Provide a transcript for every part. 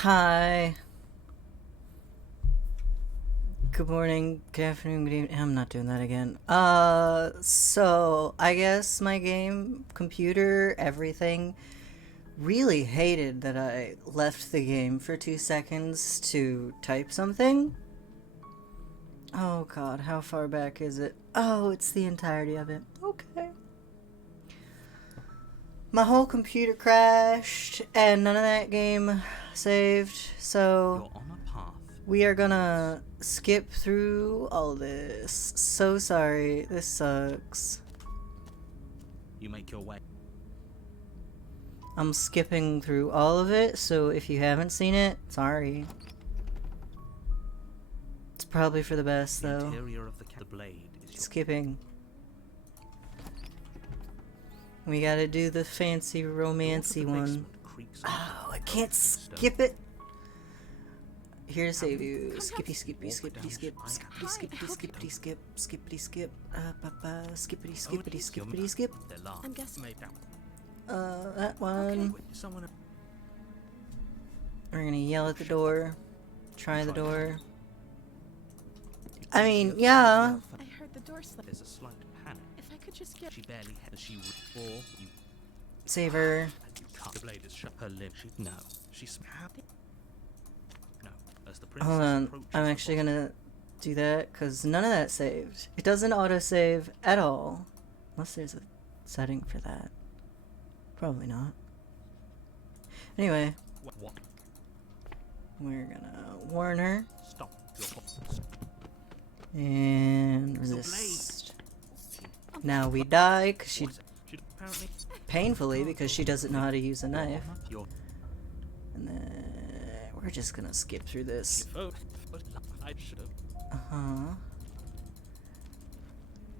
Hi. Good morning, good afternoon, good evening. I'm not doing that again. So I guess my game, computer, everything really hated that I left the game for 2 seconds to type something. Oh god, how far back is it? Oh, it's the entirety of it. Okay. My whole computer crashed and none of that game saved, so You're on a path. we are gonna skip through all this. So sorry, this sucks. You make your way. I'm skipping through all of it, so if you haven't seen it, sorry. It's probably for the best, The though. interior of the blade is your Skipping. We gotta do the fancy romancy one. Oh, I can't skip it. Here to save you. Skippity skippity skippity skip. Skippity skippity skippity skip. Skippity skip. Skippity skippity skippity skip. I'm guessing made out. That one. Someone We're gonna yell at the door. Try the door. I mean, yeah. I heard the door slam. There's a slight panic. If I could just get. She barely had she would or you Save her. and you can't. The blade is shut. Her lip. No. She's happy. No. As the princess Hold on. approaches I'm the actually body, gonna do that because none of that saved. It doesn't autosave at all. Unless there's a setting for that. Probably not. Anyway, What? we're gonna warn her. Stop. And resist. Now we die because she She apparently painfully because she doesn't know how to use a knife. Your And then we're just gonna skip through this. vote. But I should have. Uh-huh.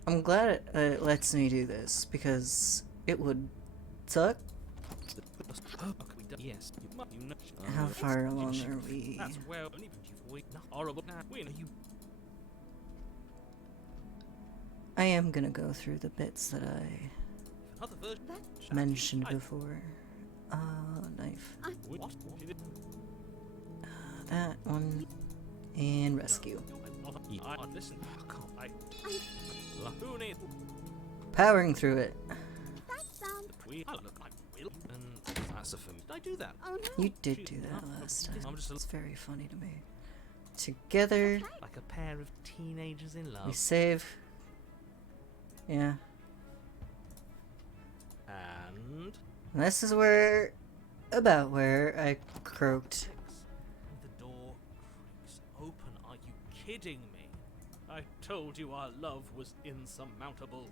I'm glad it lets me do this because it would suck. Yes. You know. How far along are we? That's well. Only we horrible. Now we know you. I am gonna go through the bits that I Another version. mentioned before. Knife. What? That one. And rescue. I listen. I who needs Powering through it. That sound. we look like will and that's a film. Did I do that? Oh no. You did do that last time. I'm just It's very funny to me. Together, like a pair of teenagers in we love. save. Yeah. And And this is about where I croaked. the door creaks open. Are you kidding me? I told you our love was insurmountable.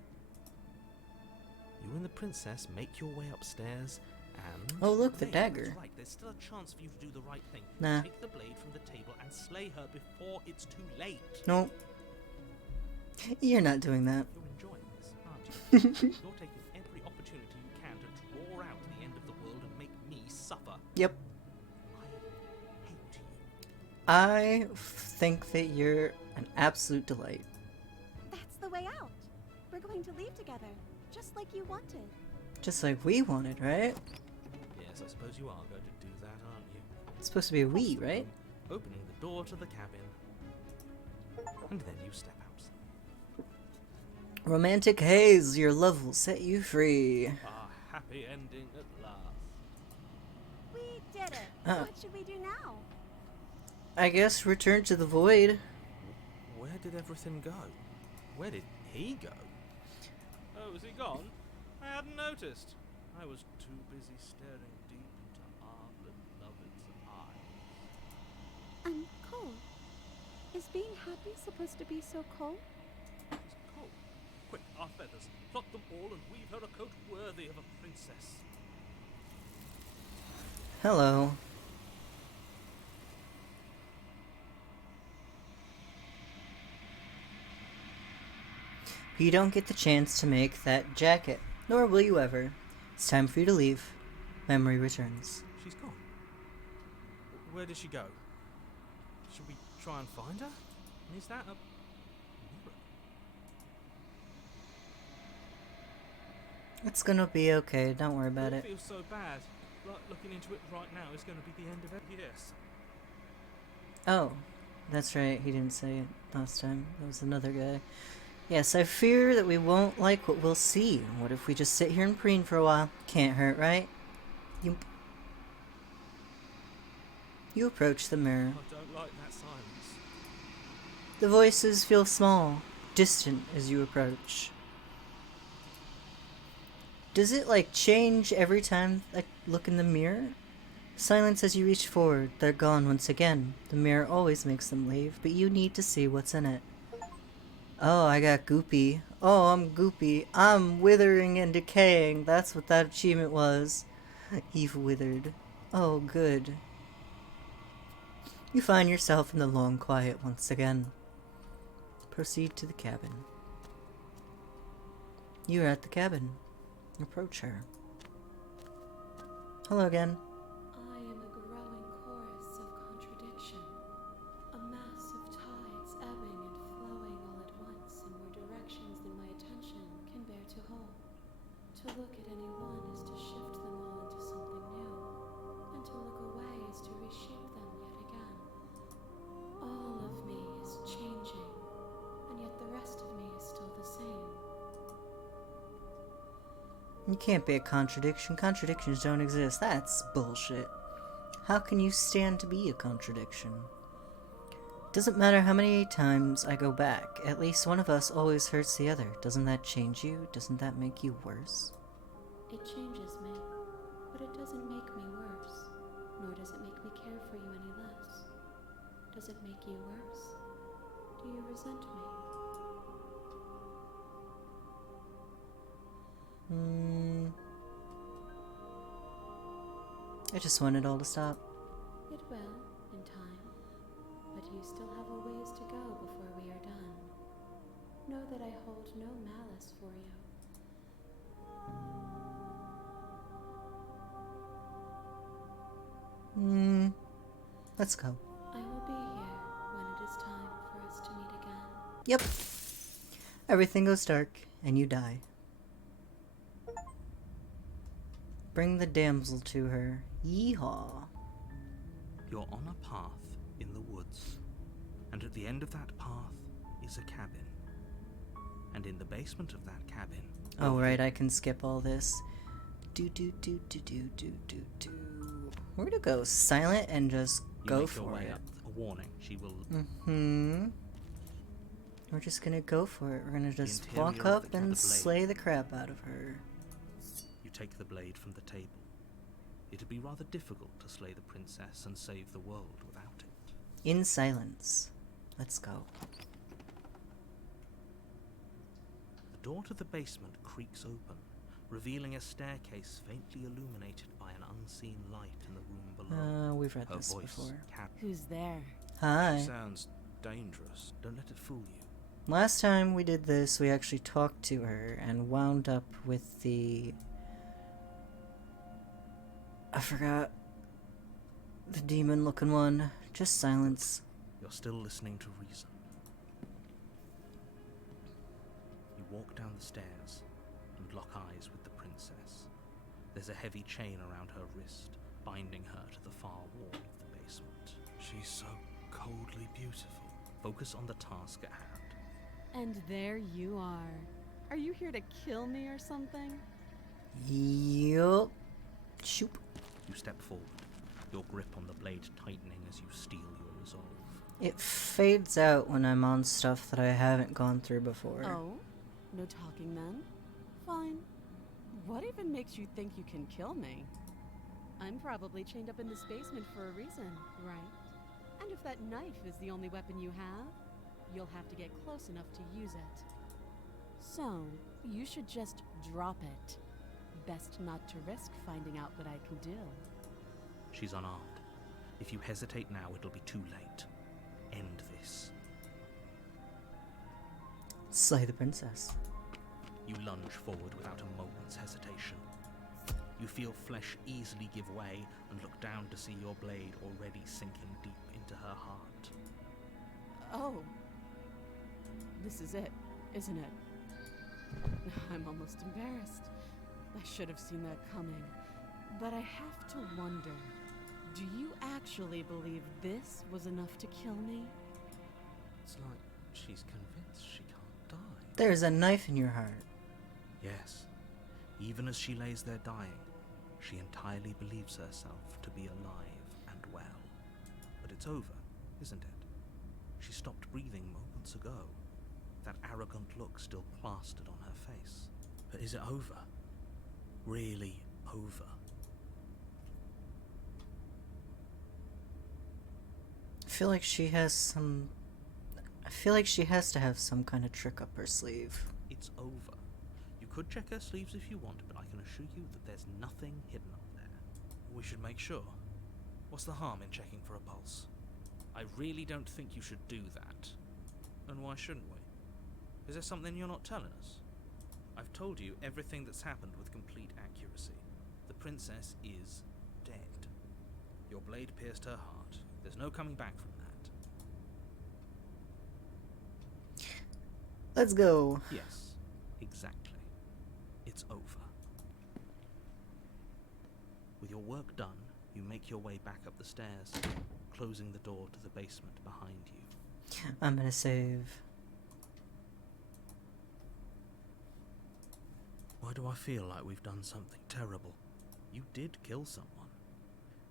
You and the princess make your way upstairs and... Oh, look, the Wait, dagger. that's right. There's still a chance for you to do the right thing. Nah. Take the blade from the table and slay her before it's too late. Nope. You're not doing that. You're enjoying this, aren't you? You're taking every opportunity you can to draw out the end of the world and make me suffer. Yep. I hate you. I think that you're an absolute delight. That's the way out. We're going to leave together, just like you wanted. Just like we wanted, right? Yes, I suppose you are going to do that, aren't you? It's supposed to be a we, right? Opening the door to the cabin. And then you step outside. Romantic haze, your love will set you free. A happy ending at last. We did it. What should we do now? I guess return to the void. Where did everything go? Where did he go? Oh, is he gone? I hadn't noticed. I was too busy staring deep into our beloved's eyes. I'm cold. Is being happy supposed to be so cold? It's cold. Quick, our feathers. Pluck them all and weave her a coat worthy of a princess. Hello. You don't get the chance to make that jacket, nor will you ever. It's time for you to leave. Memory returns. She's gone. Where did she go? Should we try and find her? Is that a miracle? It's gonna be okay, don't worry about I it. feel so bad. like looking into it right now is going to be the end of it. Yes. Oh, that's right. He didn't say it last time. That was another guy. Yes, I fear that we won't like what we'll see. What if we just sit here and preen for a while? Can't hurt, right? You approach the mirror. I don't like that silence. The voices feel small, distant as you approach. Does it, like, change every time I look in the mirror? Silence as you reach forward, they're gone once again. The mirror always makes them leave, but you need to see what's in it. Oh, I got goopy. Oh, I'm goopy. I'm withering and decaying. That's what that achievement was. You've withered. Oh, good. You find yourself in the long quiet once again. Proceed to the cabin. You are at the cabin. Approach her. Hello again. I am a growing chorus of contradiction, a mass of tides ebbing and flowing all at once in more directions than my attention can bear to hold. To look at any one is to shift them all into something new, and to look away is to reshape them yet again. All of me is changing, and yet the rest of me is still the same. You can't be a contradiction. Contradictions don't exist. That's bullshit. How can you stand to be a contradiction? Doesn't matter how many times I go back. At least one of us always hurts the other. Doesn't that change you? Doesn't that make you worse? It changes me, but it doesn't make me worse, nor does it make me care for you any less. Does it make you worse? Do you resent me? I just want it all to stop. It will, in time, but you still have a ways to go before we are done. Know that I hold no malice for you. Let's go. I will be here when it is time for us to meet again. Yep. Everything goes dark, and you die. Bring the damsel to her. Yeehaw. You're on a path in the woods, and at the end of that path is a cabin. And in the basement of that cabin... Oh, right, I can skip all this. Do. We're gonna go silent and just go for it. Up. A warning, she will... We're just gonna go for it. We're gonna just interior walk of up the and blade. slay the crap out of her. You take the blade from the table. It'd be rather difficult to slay the princess and save the world without it. In silence. Let's go. The door to the basement creaks open, revealing a staircase faintly illuminated by an unseen light in the room below. We've read Her this voice before. Who's there? Hi. She sounds dangerous. Don't let it fool you. Last time we did this, we actually talked to her and wound up with the... I forgot. The demon-looking one. Just silence. You're still listening to reason. You walk down the stairs and lock eyes with the princess. There's a heavy chain around her wrist, binding her to the far wall of the basement. She's so coldly beautiful. Focus on the task at hand. And there you are. Are you here to kill me or something? Yup. Shoop. You step forward, your grip on the blade tightening as you steel your resolve. It fades out when I'm on stuff that I haven't gone through before. Oh? No talking then? Fine. What even makes you think you can kill me? I'm probably chained up in this basement for a reason, right? And if that knife is the only weapon you have, you'll have to get close enough to use it. So, you should just drop it. Best not to risk finding out what I can do. She's unarmed. If you hesitate now, it'll be too late. End this. Slay the princess. You lunge forward without a moment's hesitation. You feel flesh easily give way and look down to see your blade already sinking deep into her heart. Oh. This is it, isn't it? I'm almost embarrassed. I should have seen that coming. But I have to wonder, do you actually believe this was enough to kill me? It's like she's convinced she can't die. There's a knife in your heart. Yes, even as she lays there dying, she entirely believes herself to be alive and well. But it's over, isn't it? She stopped breathing moments ago, that arrogant look still plastered on her face. But is it over? Really over? I feel like she has some... I feel like she has to have some kind of trick up her sleeve. It's over. You could check her sleeves if you want, but I can assure you that there's nothing hidden up there. We should make sure. What's the harm in checking for a pulse? I really don't think you should do that. And why shouldn't we? Is there something you're not telling us? I've told you everything that's happened with complete accuracy. The princess is dead. Your blade pierced her heart. There's no coming back from that. Let's go. Yes, exactly. It's over. With your work done, you make your way back up the stairs, closing the door to the basement behind you. I'm gonna save. Why do I feel like we've done something terrible? You did kill someone.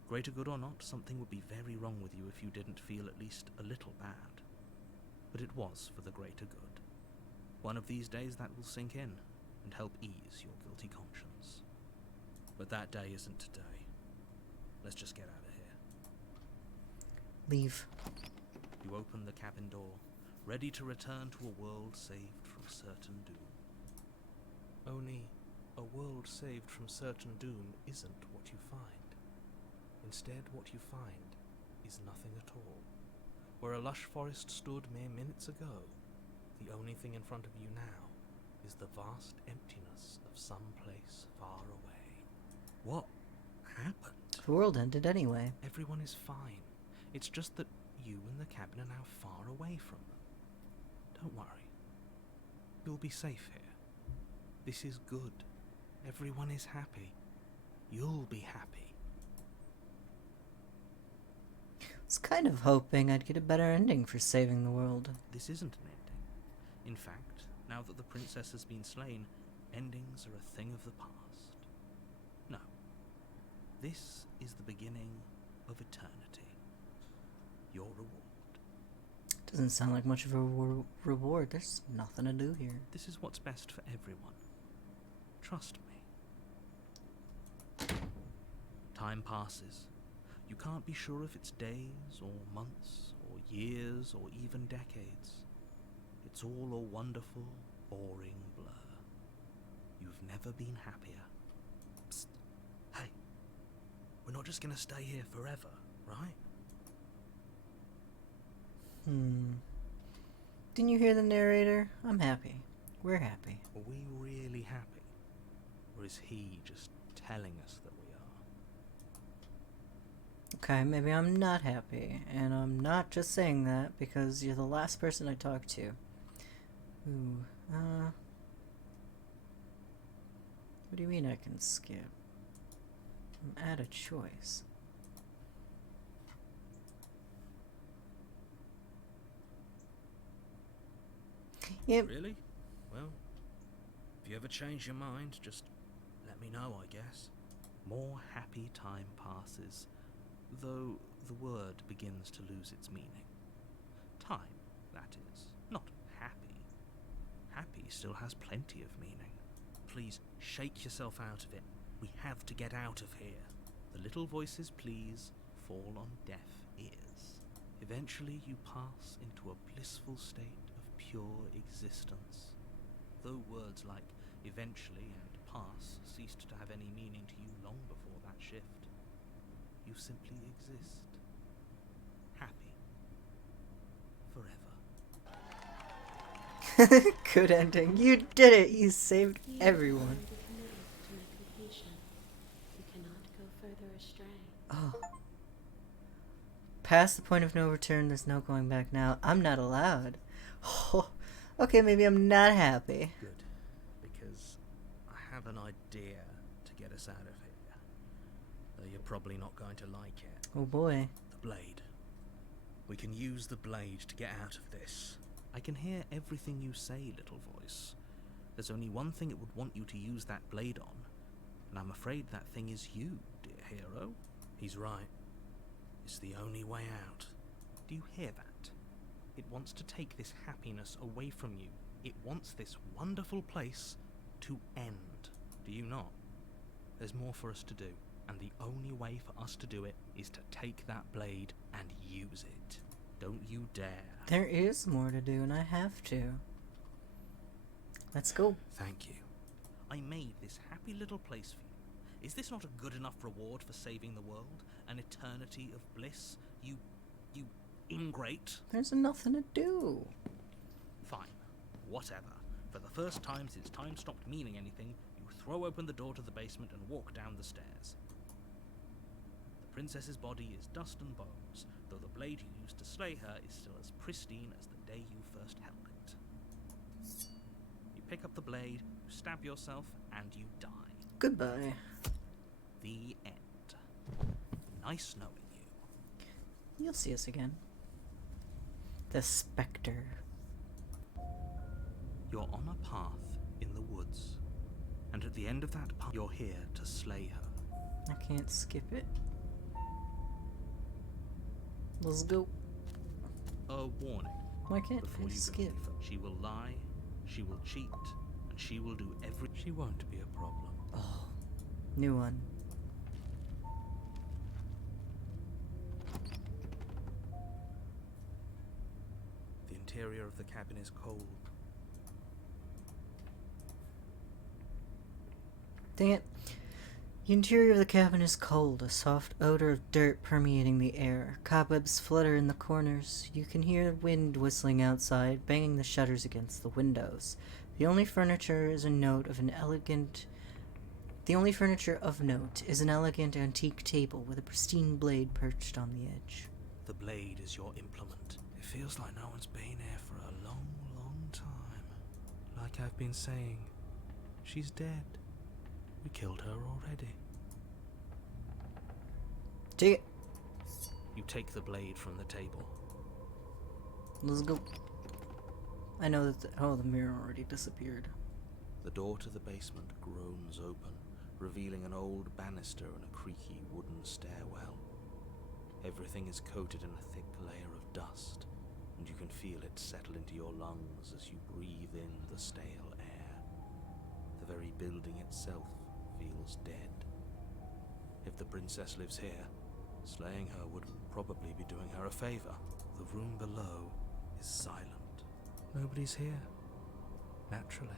Greater good or not, something would be very wrong with you if you didn't feel at least a little bad. But it was for the greater good. One of these days that will sink in and help ease your guilty conscience. But that day isn't today. Let's just get out of here. Leave. You open the cabin door, ready to return to a world saved from certain doom. Only a world saved from certain doom isn't what you find. Instead, what you find is nothing at all. Where a lush forest stood mere minutes ago, the only thing in front of you now is the vast emptiness of some place far away. What happened? The world ended anyway. Everyone is fine. It's just that you and the cabin are now far away from them. Don't worry. You'll be safe here. This is good. Everyone is happy. You'll be happy. I was kind of hoping I'd get a better ending for saving the world. This isn't an ending. In fact, now that the princess has been slain, endings are a thing of the past. No. This is the beginning of eternity. Your reward. Doesn't sound like much of a reward. There's nothing to do here. This is what's best for everyone. Trust me. Time passes. You can't be sure if it's days, or months, or years, or even decades. It's all a wonderful, boring blur. You've never been happier. Psst. Hey, we're not just gonna stay here forever, right? Didn't you hear the narrator? I'm happy. We're happy. Are we really happy? Or is he just telling us that we are? Okay, maybe I'm not happy. And I'm not just saying that because you're the last person I talked to. Ooh, what do you mean I can skip? I'm at a choice. Yep. Really? Well, if you ever change your mind, just let me know, I guess. More happy time passes, though the word begins to lose its meaning. Time, that is, not happy. Happy still has plenty of meaning. Please, shake yourself out of it. We have to get out of here. The little voices, please, fall on deaf ears. Eventually you pass into a blissful state of pure existence. Though words like eventually and pass ceased to have any meaning to you long before that shift, you simply exist. Happy. Forever. Good ending. You did it. You saved You everyone. are committed to my completion. You cannot go further astray. Oh. Past the point of no return, there's no going back now. I'm not allowed. Oh. Okay, maybe I'm not happy. Good, because I have an idea to get us out of here. you're probably not going to like it. Oh boy. The blade. We can use the blade to get out of this. I can hear everything you say, little voice. There's only one thing it would want you to use that blade on, and I'm afraid that thing is you, dear hero. He's right. It's the only way out. Do you hear that? It wants to take this happiness away from you. It wants this wonderful place to end. Do you not? There's more for us to do, and the only way for us to do it is to take that blade and use it. Don't you dare. There is more to do, and I have to. Let's go. Thank you. I made this happy little place for you. Is this not a good enough reward for saving the world? An eternity of bliss? You ingrate? There's nothing to do. Fine. Whatever. For the first time since time stopped meaning anything, you throw open the door to the basement and walk down the stairs. The princess's body is dust and bones, though the blade you used to slay her is still as pristine as the day you first held it. You pick up the blade, you stab yourself, and you die. Goodbye. The end. Nice knowing you. You'll see us again. The Spectre. You're on a path in the woods, and at the end of that path, you're here to slay her. I can't skip it. Let's go. A warning. Why can't Before I you go skip? any further. She will lie, she will cheat, and she will do every. She won't be a problem. Oh, new one. The interior of the cabin is cold. Dang it. The interior of the cabin is cold, a soft odor of dirt permeating the air. Cobwebs flutter in the corners. You can hear wind whistling outside, banging the shutters against the windows. The only furniture of note is an elegant antique table with a pristine blade perched on the edge. The blade is your implement. It feels like no one's been here for a long, long time. Like I've been saying, she's dead. We killed her already. Take it. You take the blade from the table. Let's go. I know that the mirror already disappeared. The door to the basement groans open, revealing an old banister and a creaky wooden stairwell. Everything is coated in a thick layer of dust, and you can feel it settle into your lungs as you breathe in the stale air. The very building itself feels dead. If the princess lives here, slaying her would probably be doing her a favor. The room below is silent. Nobody's here. Naturally.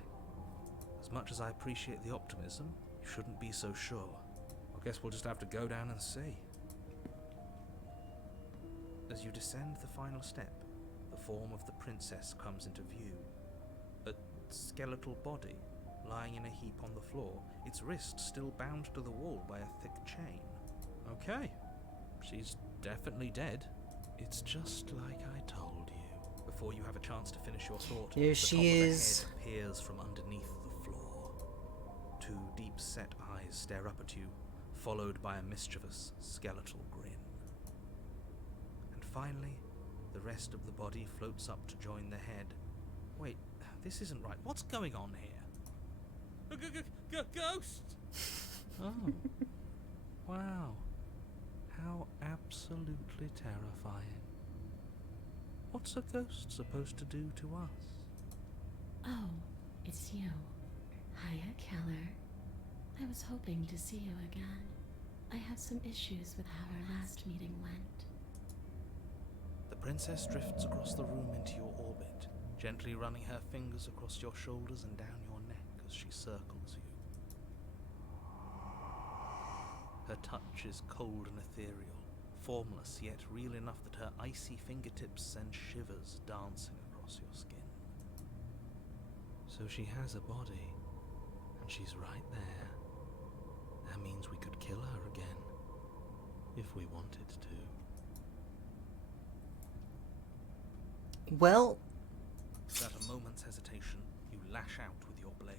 As much as I appreciate the optimism, you shouldn't be so sure. I guess we'll just have to go down and see. As you descend the final step, the form of the princess comes into view. A skeletal body, lying in a heap on the floor, its wrist still bound to the wall by a thick chain. Okay, she's definitely dead. It's just like I told you. Before you have a chance to finish your thought, There the she top of the is. head appears from underneath the floor. Two deep-set eyes stare up at you, followed by a mischievous skeletal grin. And finally, the rest of the body floats up to join the head. Wait, this isn't right. What's going on here? Ghost! Oh. Wow. How absolutely terrifying. What's a ghost supposed to do to us? Oh, it's you. Hiya, Keller. I was hoping to see you again. I have some issues with how our last meeting went. The princess drifts across the room into your orbit, gently running her fingers across your shoulders and down your neck as she circles you. Her touch is cold and ethereal, formless yet real enough that her icy fingertips send shivers dancing across your skin. So she has a body, and she's right there. That means we could kill her again, if we wanted to. Well, Without a moment's hesitation, you lash out with your blade.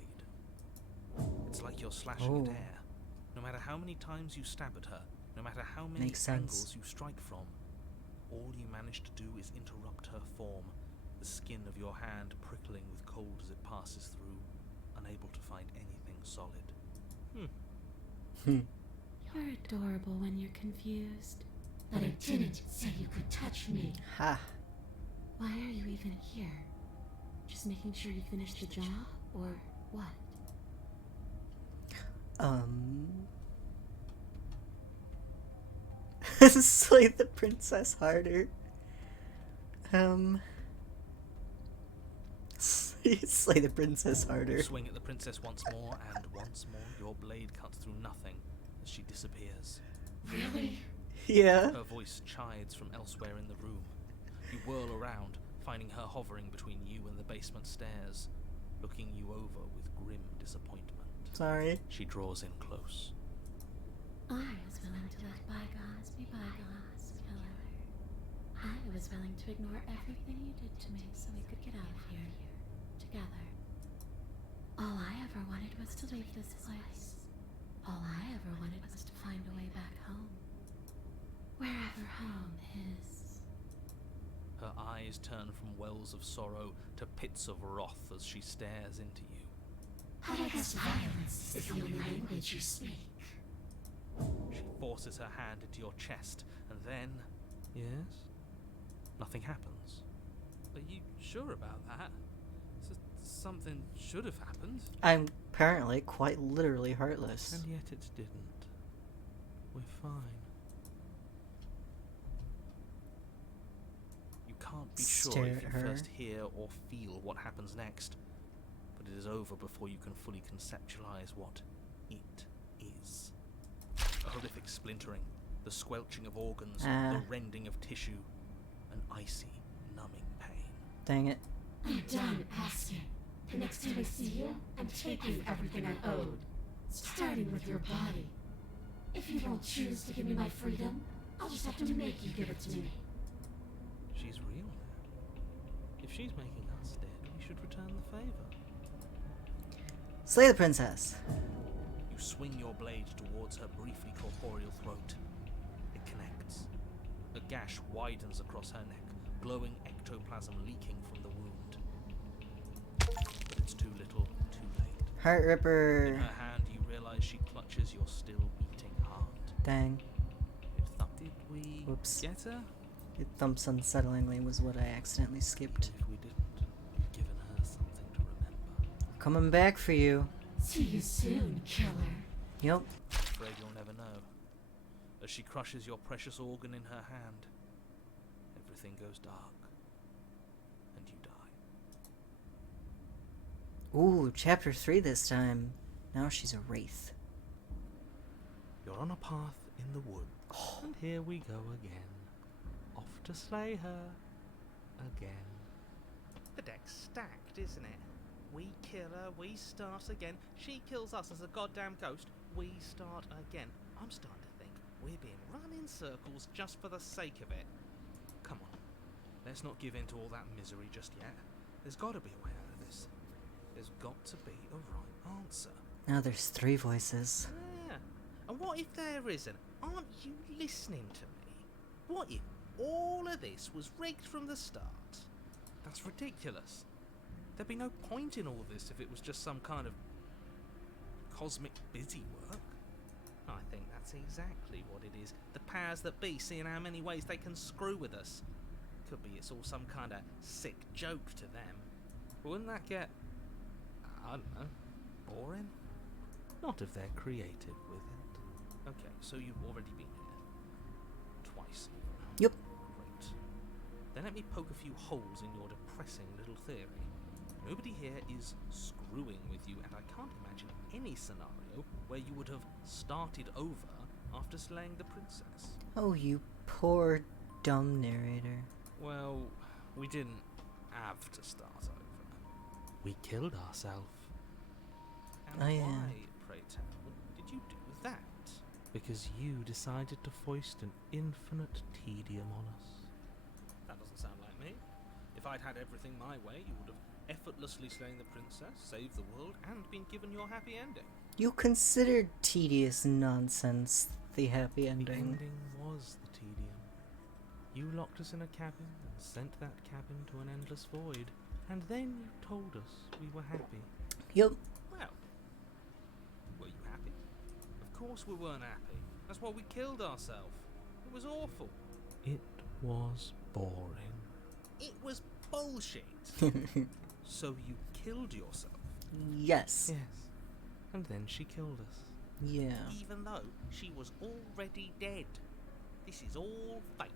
It's like you're slashing at Oh. air. No matter how many times you stab at her, No matter how many Makes sense. angles you strike from, all you manage to do is interrupt her form, the skin of your hand prickling with cold as it passes through, unable to find anything solid. You're adorable when you're confused. But I didn't say you could touch me. Ha. Why are you even here? Just making sure you finish the job, or what? Slay the princess harder. Slay the princess harder. You swing at the princess once more, and once more your blade cuts through nothing as she disappears. Really? Yeah. Her voice chides from elsewhere in the room. You whirl around, finding her hovering between you and the basement stairs, looking you over with grim disappointment. Sorry. She draws in close. I was willing to let bygones be bygones, killer. I was willing to ignore everything you did to me so we could get out of here. Together. All I ever wanted was to leave this place. All I ever wanted was to find a way back home. Wherever home is. Her eyes turn from wells of sorrow to pits of wrath as she stares into you. I guess violence is the only language you speak. She forces her hand into your chest, and then... Yes? Nothing happens. Are you sure about that? Something should have happened. I'm apparently quite literally heartless. And yet it didn't. We're fine. You can't be sure Stare if at you her. first hear or feel what happens next, but it is over before you can fully conceptualize what it is. A horrific splintering, the squelching of organs, the rending of tissue, an icy, numbing pain. Dang it. I'm done asking. The next time I see you, I'm taking everything I owed. Starting with your body. If you won't choose to give me my freedom, I'll just have to make you give it to me. She's real now. If she's making us dead, we should return the favor. Slay the princess. You swing your blade towards her briefly corporeal throat. It connects. A gash widens across her neck, glowing ectoplasm leaking from the wound. But it's too little, too late. Heart In ripper. her hand, you realize she clutches your still beating heart. Dang. Did we Whoops. get her? It thumps unsettlingly was what I accidentally skipped. If we didn't, we've given her something to remember. Coming back for you. See you soon, killer. Yep. Afraid you'll never know. As she crushes your precious organ in her hand, everything goes dark, and you die. Ooh, chapter 3 this time. Now she's a wraith. You're on a path in the wood, and here we go again. Off to slay her again. The deck's stacked, isn't it? We kill her, we start again. She kills us as a goddamn ghost, we start again. I'm starting to think we're being run in circles just for the sake of it. Come on, let's not give in to all that misery just yet. There's got to be a way out of this. There's got to be a right answer. Now there's 3 voices. Yeah. And what if there isn't? Aren't you listening to me? What if all of this was rigged from the start? That's ridiculous. There'd be no point in all this if it was just some kind of cosmic busy work. I think that's exactly what it is. The powers that be seeing how many ways they can screw with us. Could be it's all some kind of sick joke to them. But wouldn't that get, I don't know, boring? Not if they're creative with it. Okay, so you've already been here. Twice even. Yep. Great. Then let me poke a few holes in your depressing little theory. Nobody here is screwing with you, and I can't imagine any scenario where you would have started over after slaying the princess. Oh, you poor dumb narrator. Well, we didn't have to start over. We killed ourselves. And Oh, yeah. why, pray tell, did you do that? Because you decided to foist an infinite tedium on us. That doesn't sound like me. If I'd had everything my way, you would have effortlessly slain the princess, saved the world, and been given your happy ending. You considered tedious nonsense the happy The ending. ending was the tedium. You locked us in a cabin and sent that cabin to an endless void, and then you told us we were happy. Yep. Well, were you happy? Of course we weren't happy. That's why we killed ourselves. It was awful. It was boring. It was bullshit. So you killed yourself? Yes. Yes. And then she killed us. Yeah. Even though she was already dead. This is all fake.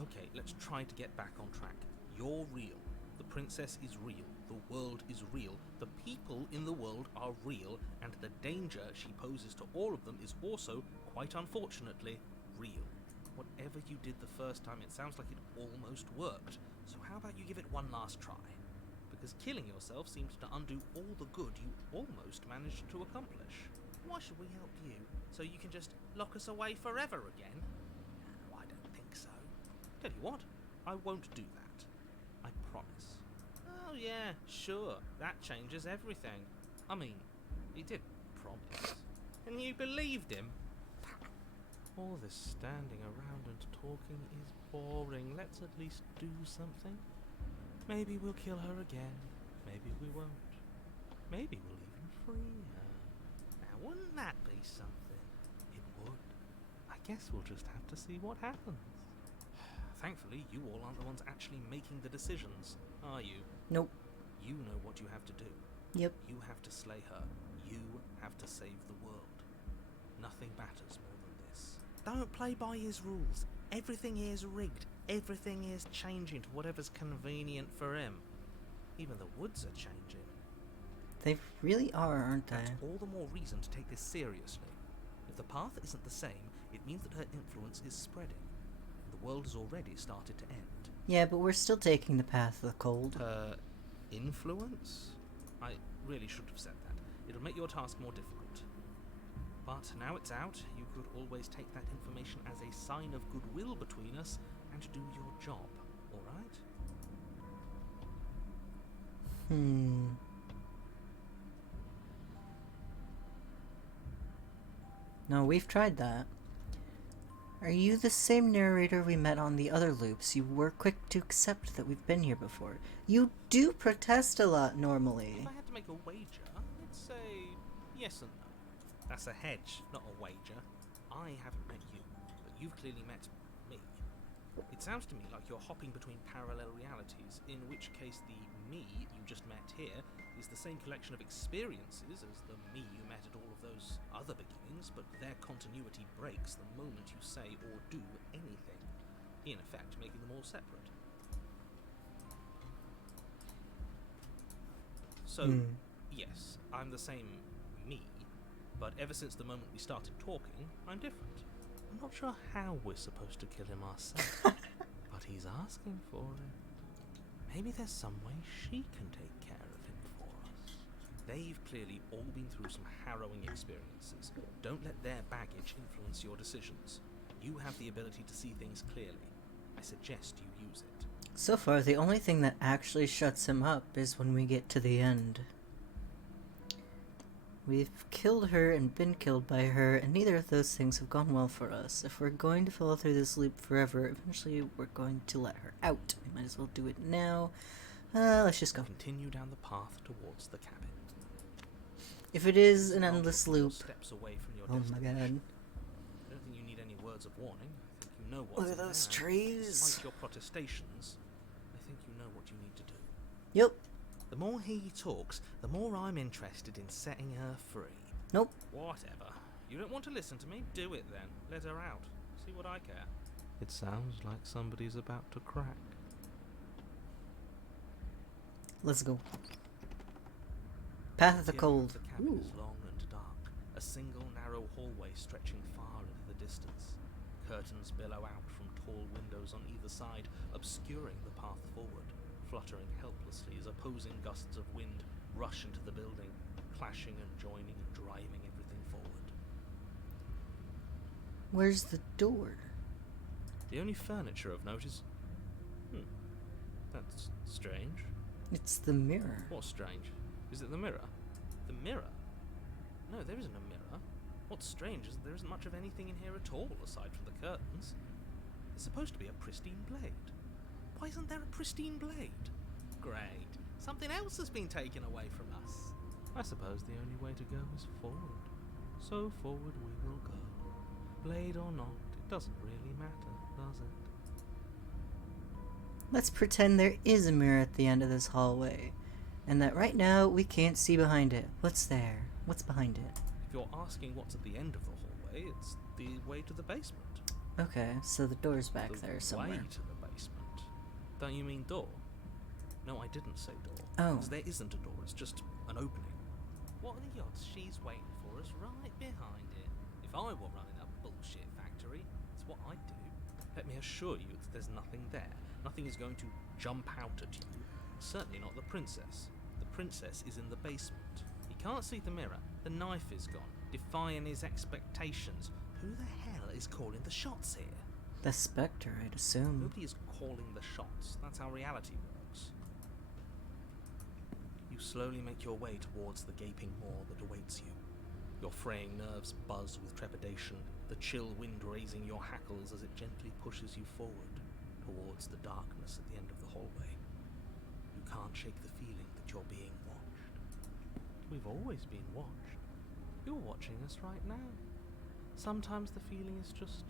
Okay, let's try to get back on track. You're real. The princess is real. The world is real. The people in the world are real. And the danger she poses to all of them is also, quite unfortunately, real. Whatever you did the first time, it sounds like it almost worked. So how about you give it one last try? Because killing yourself seems to undo all the good you almost managed to accomplish. Why should we help you? So you can just lock us away forever again? No, I don't think so. Tell you what, I won't do that. I promise. Oh yeah, sure, that changes everything. I mean, he did promise. And you believed him? All this standing around and talking is boring. Let's at least do something. Maybe we'll kill her again. Maybe we won't. Maybe we'll even free her. Now, wouldn't that be something? It would. I guess we'll just have to see what happens. Thankfully, you all aren't the ones actually making the decisions, are you? Nope. You know what you have to do. Yep. You have to slay her. You have to save the world. Nothing matters more than this. Don't play by his rules. Everything is rigged. Everything is changing to whatever's convenient for him. Even the woods are changing. They really are, aren't they? That's all the more reason to take this seriously. If the path isn't the same, it means that her influence is spreading. The world has already started to end. Yeah, but we're still taking the path of the cold. Her influence? I really should have said that. It'll make your task more difficult. But now it's out, you could always take that information as a sign of goodwill between us and do your job, alright? No, we've tried that. Are you the same narrator we met on the other loops? You were quick to accept that we've been here before. You do protest a lot normally. If I had to make a wager, I'd say yes and no. That's a hedge, not a wager. I haven't met you, but you've clearly met me. It sounds to me like you're hopping between parallel realities, in which case the me you just met here is the same collection of experiences as the me you met at all of those other beginnings, but their continuity breaks the moment you say or do anything, in effect making them all separate. So, yes, I'm the same me, but ever since the moment we started talking, I'm different. I'm not sure how we're supposed to kill him ourselves, but he's asking for it. Maybe there's some way she can take care of him for us. They've clearly all been through some harrowing experiences. Don't let their baggage influence your decisions. You have the ability to see things clearly. I suggest you use it. So far, the only thing that actually shuts him up is when we get to the end. We've killed her and been killed by her, and neither of those things have gone well for us. If we're going to follow through this loop forever, eventually we're going to let her out. We might as well do it now. Let's just go. Continue down the path towards the cabin. If it is an Not endless you're loop... steps away from your Oh my destination. god. I don't think you need any words of warning. I think you know what's Look at in those there. trees. Despite your protestations, I think you know what you need to do. Yep. The more he talks, the more I'm interested in setting her free. Nope. Whatever. You don't want to listen to me? Do it then. Let her out. See what I care. It sounds like somebody's about to crack. Let's go. Path of the The cold. The cabin Ooh. is long and dark. A single narrow hallway stretching far into the distance. Curtains billow out from tall windows on either side, obscuring the path forward, fluttering helplessly as opposing gusts of wind rush into the building, clashing and joining and driving everything forward. Where's the door? The only furniture of note is... That's strange. It's the mirror. What's strange? Is it the mirror? The mirror? No, there isn't a mirror. What's strange is that there isn't much of anything in here at all, aside from the curtains. It's supposed to be a pristine blade. Why isn't there a pristine blade? Great. Something else has been taken away from us. I suppose the only way to go is forward. So forward we will go. Blade or not, it doesn't really matter, does it? Let's pretend there is a mirror at the end of this hallway, and that right now we can't see behind it. What's there? What's behind it? If you're asking what's at the end of the hallway, it's the way to the basement. Okay, so the door's back The there somewhere. way to the basement. Don't you mean door? No, I didn't say door. Oh. Because there isn't a door, it's just an opening. What are the odds she's waiting for us right behind it? If I were running a bullshit factory, it's what I'd do. Let me assure you that there's nothing there. Nothing is going to jump out at you. Certainly not the princess. The princess is in the basement. He can't see the mirror. The knife is gone, defying his expectations. Who the hell is calling the shots here? The Spectre, I'd assume. Nobody is calling the shots. That's how reality works. You slowly make your way towards the gaping maw that awaits you. Your fraying nerves buzz with trepidation, the chill wind raising your hackles as it gently pushes you forward towards the darkness at the end of the hallway. You can't shake the feeling that you're being watched. We've always been watched. You're watching us right now. Sometimes the feeling is just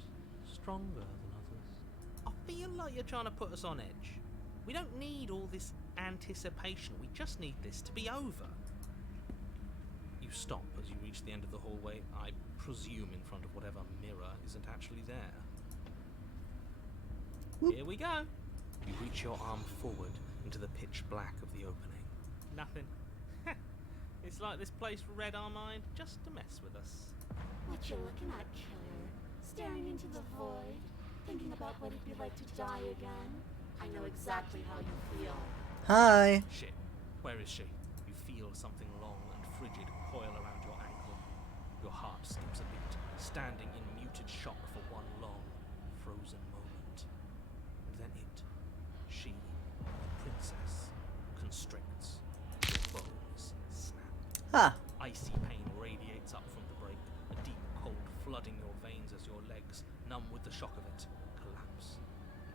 stronger than others. I feel like you're trying to put us on edge. We don't need all this anticipation. We just need this to be over. You stop as you reach the end of the hallway, I presume in front of whatever mirror isn't actually there. Whoop. Here we go. You reach your arm forward into the pitch black of the opening. Nothing. It's like this place read our mind just to mess with us. What you looking at, killer? Staring into the void? Thinking about what it'd be like to die again? I know exactly how you feel. Hi. Shit. Where is she? You feel something long and frigid coil around your ankle. Your heart skips a beat, standing in muted shock for one long, frozen moment. And then she, the princess, constricts. Your bones snap. Ah. Icy pain radiates up from the break, a deep cold flooding your veins as your legs, numb with the shock of it, collapse.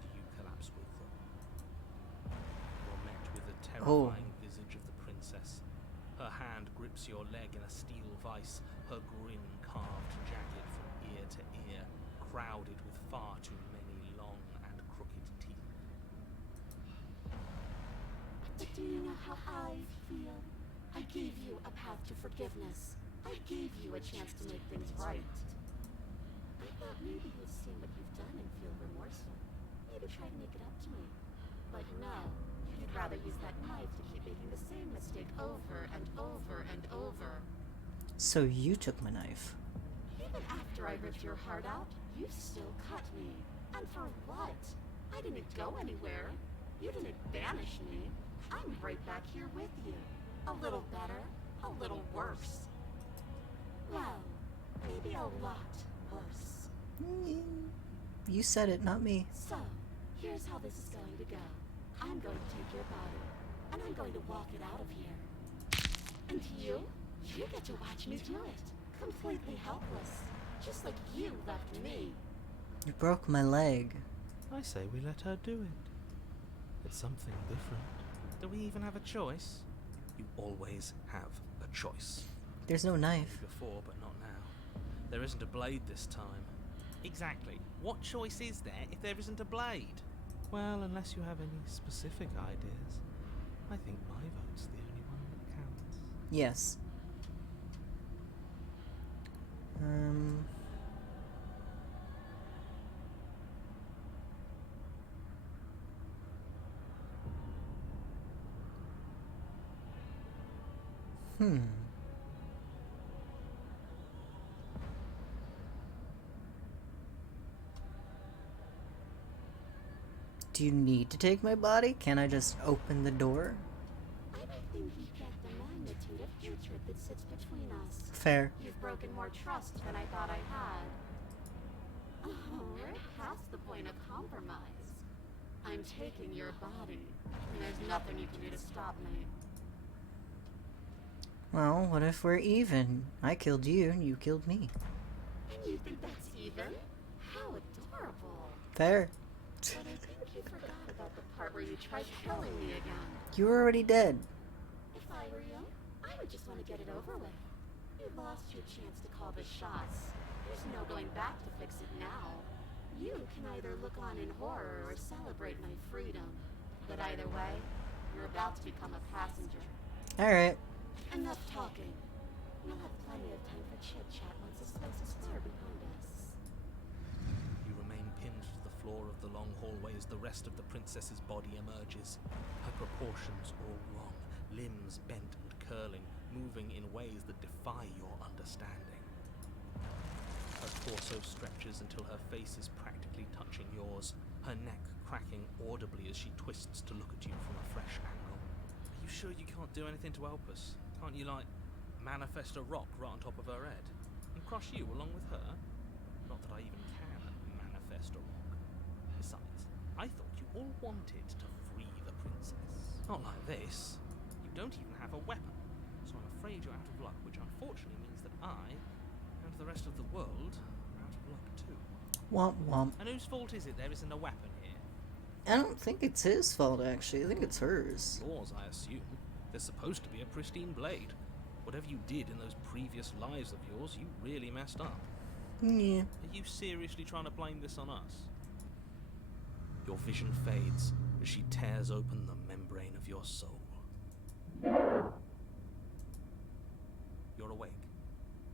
And you collapse with them. You're met with the terrifying visage of the princess. Her hand grips your leg in a steel vice, her grin carved jagged from ear to ear, crowded with far too many long and crooked teeth. But do you know how I feel? I gave you a path to forgiveness. I gave you a chance to make things right. I thought maybe you'd see what you've done and feel remorseful. Maybe try to make it up to me. But no, you'd rather use that knife to keep making the same mistake over and over and over. So you took my knife. Even after I ripped your heart out, you still cut me. And for what? I didn't go anywhere. You didn't banish me. I'm right back here with you. A little better, a little worse. Well, maybe a lot worse. You said it, not me. So, here's how this is going to go. I'm going to take your body, and I'm going to walk it out of here. And you get to watch me do it. Completely helpless. Just like you left me. You broke my leg. I say we let her do it. It's something different. Do we even have a choice? You always have a choice. There's no knife. Before, but not now. There isn't a blade this time. Exactly. What choice is there if there isn't a blade? Well, unless you have any specific ideas, I think my vote's the only one that counts. Yes. Do you need to take my body? Can I just open the door? I don't think you get the magnitude of hatred that sits between us. Fair. You've broken more trust than I thought I had. Oh, we're past the point of compromise. I'm taking your body, and there's nothing you can do to stop me. Well, what if we're even? I killed you and you killed me. And you think that's even? How adorable. Fair. But I think you forgot about the part where you tried killing me again. You were already dead. If I were you, I would just want to get it over with. You lost your chance to call the shots. There's no going back to fix it now. You can either look on in horror or celebrate my freedom. But either way, you're about to become a passenger. Alright. Enough talking. We'll have plenty of time for chit-chat once this place is far behind us. You remain pinned to the floor of the long hallway as the rest of the princess's body emerges. Her proportions all wrong, limbs bent and curling, moving in ways that defy your understanding. Her torso stretches until her face is practically touching yours, her neck cracking audibly as she twists to look at you from a fresh angle. Are you sure you can't do anything to help us? Can't you, like, manifest a rock right on top of her head? And crush you along with her? Not that I even can manifest a rock. Besides, I thought you all wanted to free the princess. Not like this. You don't even have a weapon. So I'm afraid you're out of luck, which unfortunately means that I, and the rest of the world, are out of luck too. Womp womp. And whose fault is it there isn't a weapon here? I don't think it's his fault, actually. I think it's hers. Yours, I assume. There's supposed to be a pristine blade. Whatever you did in those previous lives of yours, you really messed up. Yeah. Are you seriously trying to blame this on us? Your vision fades as she tears open the membrane of your soul. You're awake.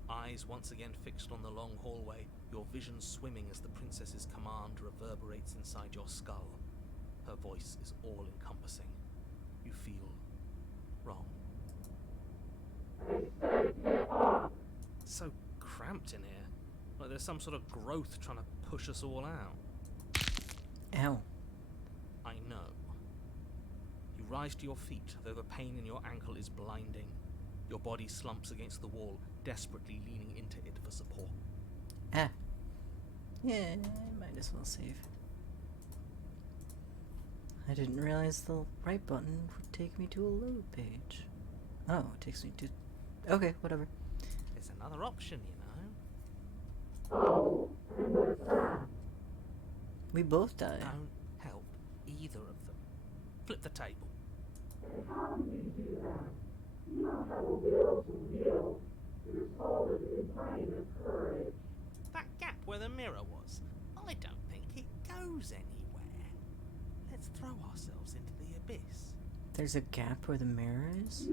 Eyes once again fixed on the long hallway, your vision swimming as the princess's command reverberates inside your skull. Her voice is all-encompassing. You feel wrong. It's so cramped in here. Like there's some sort of growth trying to push us all out. Ow. I know. You rise to your feet, though the pain in your ankle is blinding. Your body slumps against the wall, desperately leaning into it for support. Ah. Yeah, might as well save. I didn't realize the right button would take me to a load page. Oh, it takes me to... Okay, whatever. There's another option, you know. We both died. Don't help either of them. Flip the table. That gap where the mirror was, I don't think it goes anywhere. Let's throw ourselves into the abyss. There's a gap where the mirror is?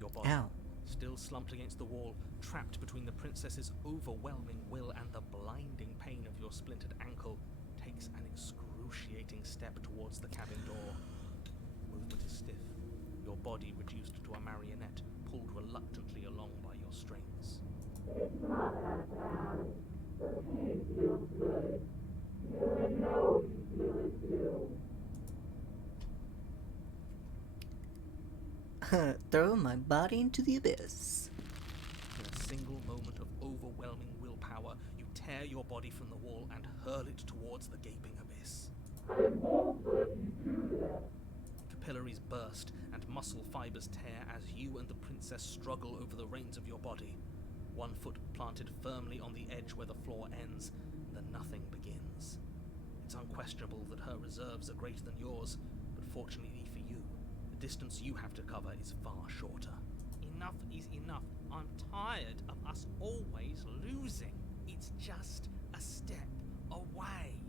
Your body, Ow. still slumped against the wall, trapped between the princess's overwhelming will and the blinding pain of your splintered ankle, takes an excruciating step towards the cabin door. Movement is stiff, your body reduced to a marionette, pulled reluctantly along by your strings. Throw my body into the abyss. In a single moment of overwhelming willpower, you tear your body from the wall and hurl it towards the gaping abyss. Capillaries burst and muscle fibers tear as you and the princess struggle over the reins of your body. One foot planted firmly on the edge where the floor ends, then nothing begins. It's unquestionable that her reserves are greater than yours, but fortunately for you, the distance you have to cover is far shorter. Enough is enough. I'm tired of us always losing. It's just a step away.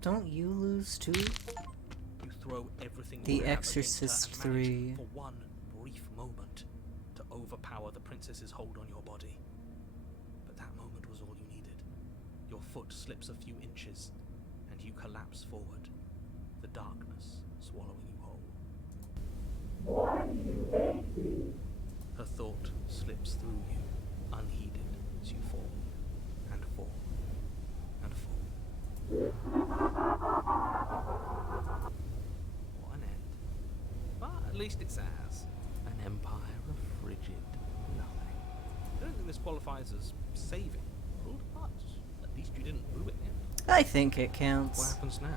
Don't you lose too? You throw everything The you have Exorcist against her and manage 3. for one brief moment to overpower the princess's hold on your body. But that moment was all you needed. Your foot slips a few inches, and you collapse forward, the darkness swallowing you whole. Her thought slips through you, unheeded, as you fall, and fall, and fall. What an end. But at least it's ours. An empire of freedom. qualifies as saving. But at least you didn't ruin it. I think it What counts. happens now?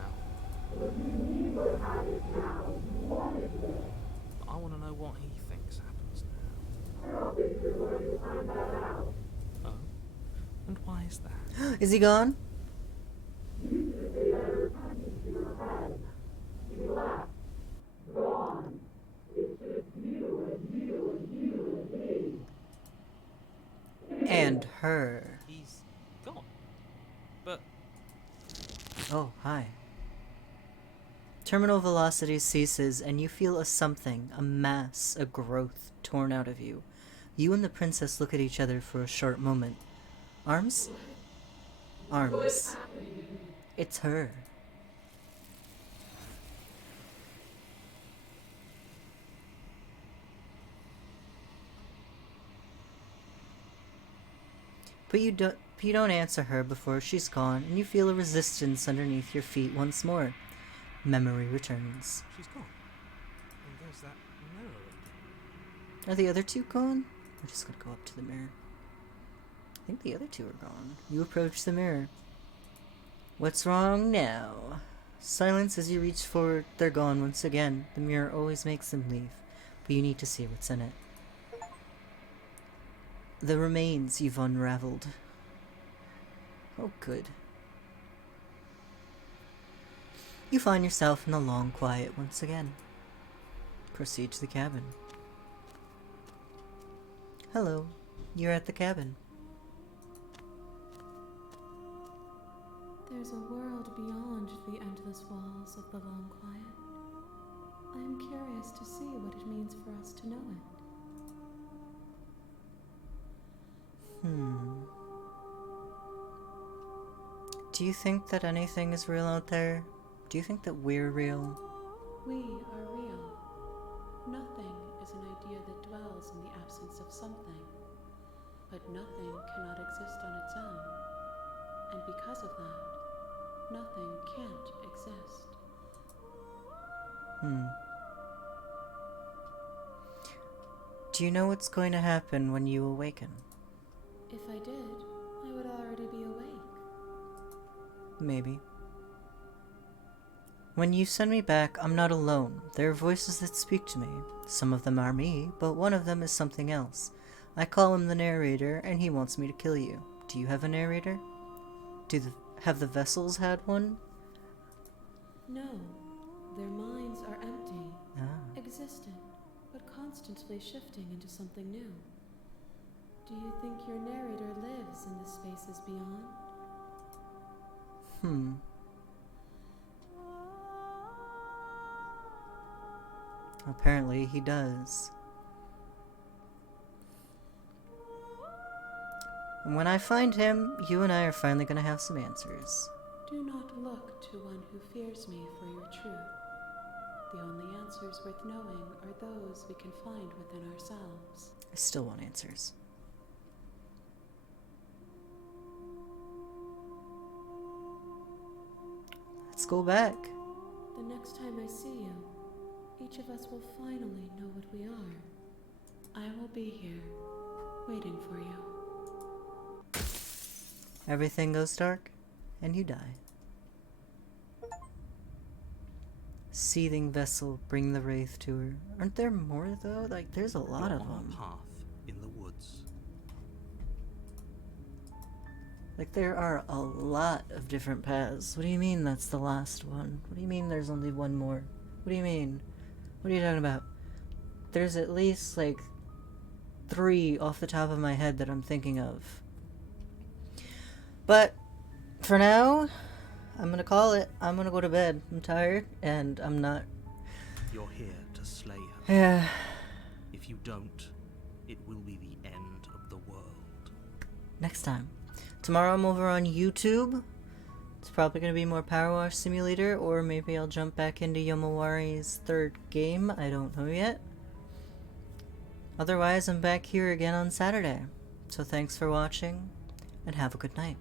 I want to know what he thinks happens now. Oh? And why is that? Is he gone? And her. He's gone. But Oh, hi. Terminal velocity ceases, and you feel a something, a mass, a growth torn out of you. You and the princess look at each other for a short moment. Arms? Arms. It's her. But you don't answer her before she's gone, and you feel a resistance underneath your feet once more. Memory returns. she's gone. And there's that mirror again. Are the other two gone? We're just gonna go up to the mirror. I think the other two are gone. You approach the mirror. What's wrong now? Silence as you reach forward. They're gone once again. The mirror always makes them leave, but you need to see what's in it. The remains you've unraveled. Oh, good. You find yourself in the long quiet once again. Proceed to the cabin. Hello, you're at the cabin. There's a world beyond the endless walls of the long quiet. I am curious to see what it means for us to know it. Do you think that anything is real out there? Do you think that we're real? We are real. Nothing is an idea that dwells in the absence of something. But nothing cannot exist on its own. And because of that, nothing can't exist. Do you know what's going to happen when you awaken? If I did, I would already be awake. Maybe. When you send me back, I'm not alone. There are voices that speak to me. Some of them are me, but one of them is something else. I call him the narrator, and he wants me to kill you. Do you have a narrator? Have the vessels had one? No, their minds are empty, Ah. existent, but constantly shifting into something new. Do you think your narrator lives in the spaces beyond? Apparently he does. And when I find him, you and I are finally gonna have some answers. Do not look to one who fears me for your truth. The only answers worth knowing are those we can find within ourselves. I still want answers. Let's go back. The next time I see you, each of us will finally know what we are. I will be here, waiting for you. Everything goes dark, and you die. Seething vessel, bring the wraith to her. Aren't there more, though? Like, there's a lot of You're on them. a path in the woods. Like, there are a lot of different paths. What do you mean that's the last one? What do you mean there's only one more? What do you mean? What are you talking about? There's at least, like, 3 off the top of my head that I'm thinking of. But, for now, I'm gonna call it. I'm gonna go to bed. I'm tired, and I'm not... You're here to slay her. Yeah. If you don't, it will be the end of the world. Next time. Tomorrow I'm over on YouTube. It's probably going to be more Power Wash Simulator, or maybe I'll jump back into Yomawari's 3rd game. I don't know yet. Otherwise, I'm back here again on Saturday. So thanks for watching, and have a good night.